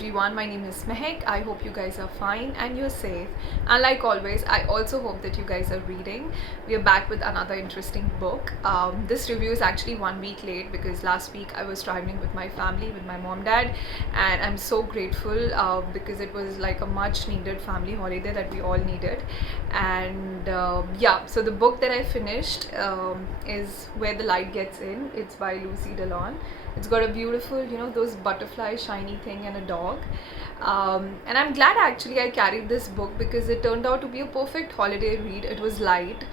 everyone, my name is Mehek. I hope you guys are fine and you're safe. And like always, I also hope that you guys are reading. We are back with another interesting book. This review is actually 1 week late because last week I was traveling with my family, with my mom, dad, and I'm so grateful because it was like a much needed family holiday that we all needed. And so the book that I finished is Where the Light Gets In. It's by Lucy Dallon. It's got a beautiful, those butterfly shiny thing and a dog. And I'm glad actually I carried this book because it turned out to be a perfect holiday read. It was light.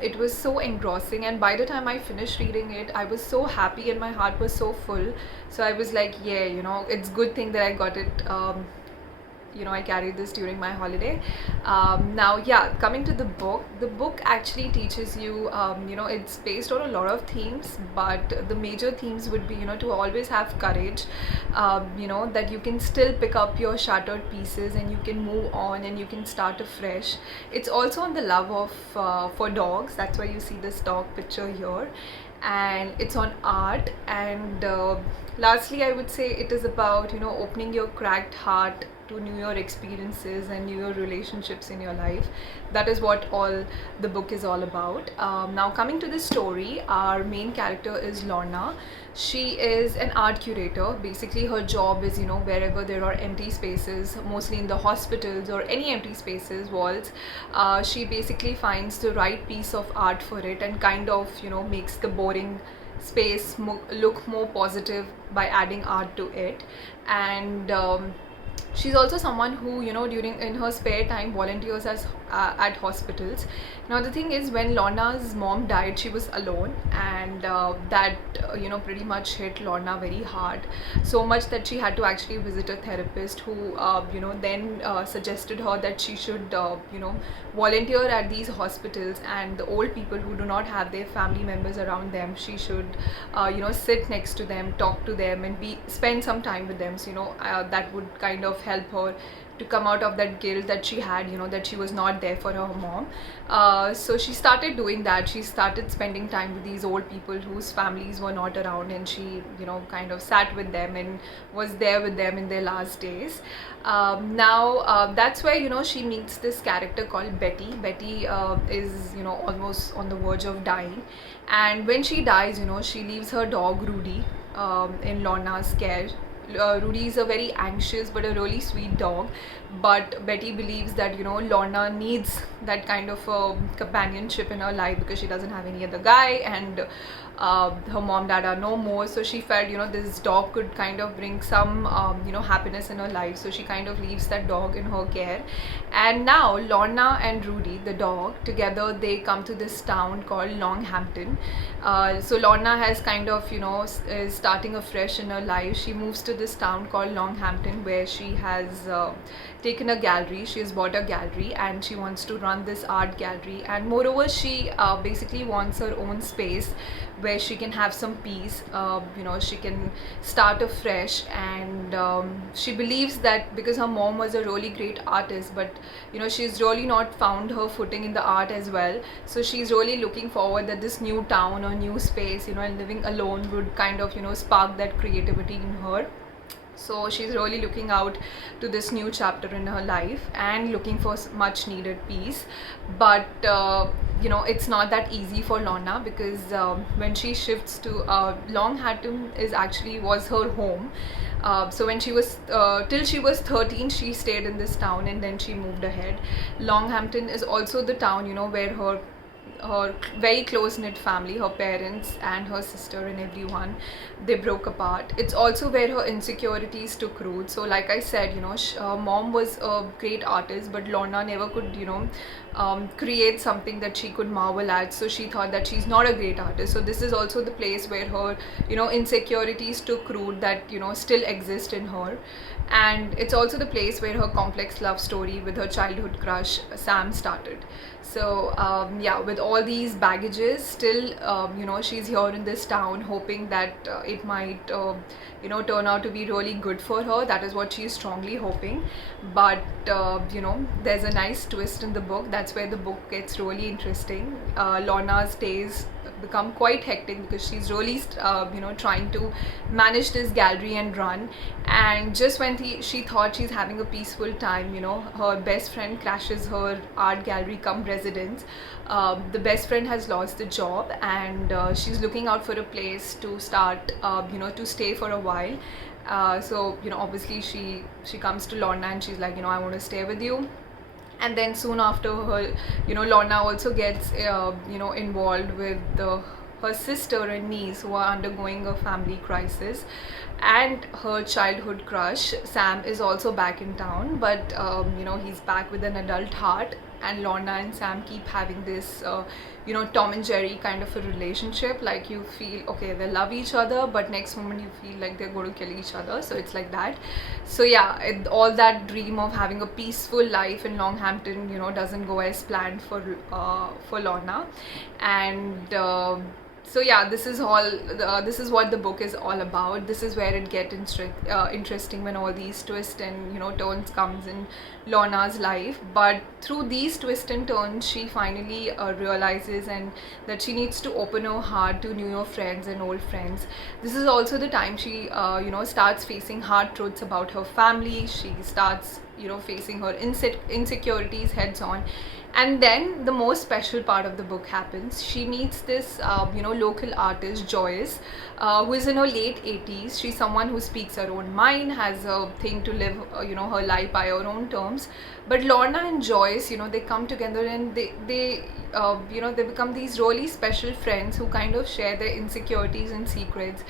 It was so engrossing, and by the time I finished reading it, I was so happy and my heart was so full. So I was like, yeah, it's good thing that I got it. I carried this during my holiday. Coming to the book actually teaches you, it's based on a lot of themes, but the major themes would be, to always have courage, that you can still pick up your shattered pieces and you can move on and you can start afresh. It's also on the love of for dogs. That's why you see this dog picture here. And it's on art, and lastly I would say it is about opening your cracked heart to newer experiences and newer relationships in your life. That is what all the book is all about. Now coming to the story, our main character is Lorna. She is an art curator. Basically her job is wherever there are empty spaces, mostly in the hospitals or any empty spaces, walls, she basically finds the right piece of art for it and kind of makes the boring space look more positive by adding art to it. And she's also someone who during in her spare time volunteers as at hospitals. Now the thing is, when Lorna's mom died, she was alone, and that pretty much hit Lorna very hard, so much that she had to actually visit a therapist who then suggested her that she should volunteer at these hospitals, and the old people who do not have their family members around them, she should sit next to them, talk to them, and spend some time with them. So that would kind of help her to come out of that guilt that she had, that she was not there for her mom. So she started doing that. She started spending time with these old people whose families were not around, and she kind of sat with them and was there with them in their last days. That's where she meets this character called Betty. Betty is almost on the verge of dying, and when she dies, she leaves her dog Rudy in Lorna's care. Rudy is a very anxious but a really sweet dog, but Betty believes that Lorna needs that kind of companionship in her life because she doesn't have any other guy, and her mom dad are no more. So she felt this dog could kind of bring some happiness in her life, so she kind of leaves that dog in her care. And now Lorna and Rudy, the dog, together they come to this town called Longhampton. So Lorna has kind of is starting afresh in her life. She moves to this town called Longhampton, where she has taken a gallery. She has bought a gallery and she wants to run this art gallery, and moreover she basically wants her own space where she can have some peace. She can start afresh, and she believes that because her mom was a really great artist, but she's really not found her footing in the art as well. So she's really looking forward that this new town or new space, and living alone would kind of spark that creativity in her. So she's really looking out to this new chapter in her life and looking for much needed peace. But it's not that easy for Lorna because when she shifts to Longhampton was her home. So when she was till she was 13, she stayed in this town, and then she moved ahead. Longhampton is also the town where her very close-knit family, her parents and her sister and everyone, they broke apart. It's also where her insecurities took root. So like I said, her mom was a great artist, but Lorna never could create something that she could marvel at, so she thought that she's not a great artist. So this is also the place where her insecurities took root that still exist in her. And it's also the place where her complex love story with her childhood crush Sam started. So with all these baggages, still she's here in this town hoping that it might turn out to be really good for her. That is what she's strongly hoping. But there's a nice twist in the book. That's where the book gets really interesting. Lorna's days become quite hectic because she's really trying to manage this gallery and run. And just when she thought she's having a peaceful time, her best friend crashes her art gallery come residence. The best friend has lost the job, and she's looking out for a place to start, to stay for a while. So obviously she comes to Lorna and she's like, I want to stay with you. And then soon after, her Lorna also gets involved with her sister and niece who are undergoing a family crisis, and her childhood crush Sam is also back in town, but he's back with an adult heart. And Lorna and Sam keep having this Tom and Jerry kind of a relationship. Like, you feel okay, they love each other, but next moment you feel like they're going to kill each other. So it's like that. So yeah, all that dream of having a peaceful life in Longhampton doesn't go as planned for Lorna. And so yeah, this is what the book is all about. This is where it gets interesting, when all these twists and turns comes in Lorna's life. But through these twists and turns, she finally realizes and that she needs to open her heart to newer friends and old friends. This is also the time she starts facing hard truths about her family. She starts facing her insecurities heads on. And then the most special part of the book happens. She meets this local artist, Joyce, who is in her late 80s. She's someone who speaks her own mind, has a thing to live her life by her own terms. But Lorna and Joyce, they come together, and they become these really special friends who kind of share their insecurities and secrets,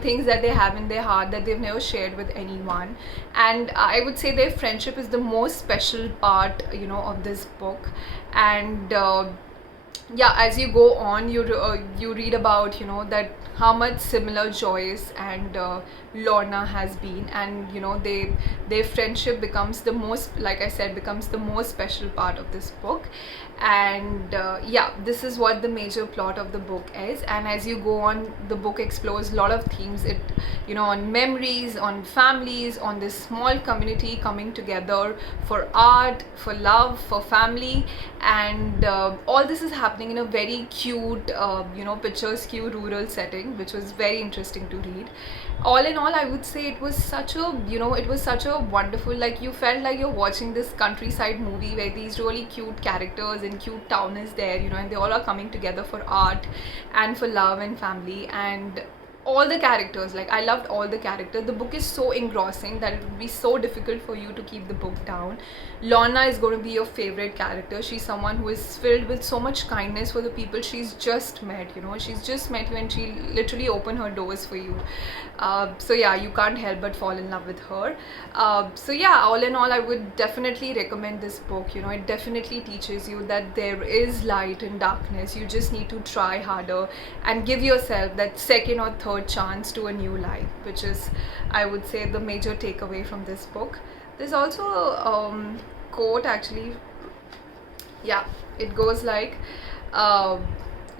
things that they have in their heart that they've never shared with anyone. And I would say their friendship is the most special part of this book. And yeah, as you go on, you read about that how much similar Joyce and Lorna has been, and their friendship becomes the most, like I said, becomes the most special part of this book. And yeah, this is what the major plot of the book is. And as you go on, the book explores a lot of themes. It on memories, on families, on this small community coming together for art, for love, for family. And all this is happening in a very cute picturesque rural setting, which was very interesting to read. All in all, I would say it was such a wonderful, like, you felt like you're watching this countryside movie where these really cute characters and cute town is there, and they all are coming together for art and for love and family. And all the characters, like, I loved all the characters. The book is so engrossing that it would be so difficult for you to keep the book down. Lorna is going to be your favorite character. She's someone who is filled with so much kindness for the people she's just met. She's just met you and she literally opened her doors for you. So yeah, you can't help but fall in love with her. So yeah, all in all, I would definitely recommend this book. It definitely teaches you that there is light in darkness. You just need to try harder and give yourself that second or third chance to a new life, which is, I would say, the major takeaway from this book. There's also a quote, actually. Yeah, it goes like,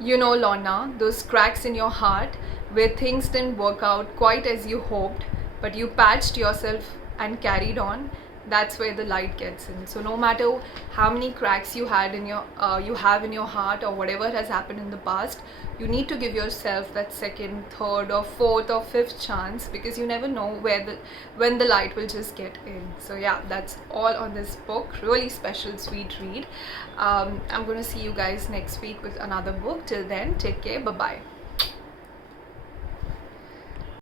Lorna, those cracks in your heart where things didn't work out quite as you hoped, but you patched yourself and carried on. That's where the light gets in. So no matter how many cracks you have in your heart, or whatever has happened in the past, you need to give yourself that second, third, or fourth, or fifth chance, because you never know when the light will just get in. So yeah, that's all on this book. Really special, sweet read. I'm gonna see you guys next week with another book. Till then, take care. Bye bye.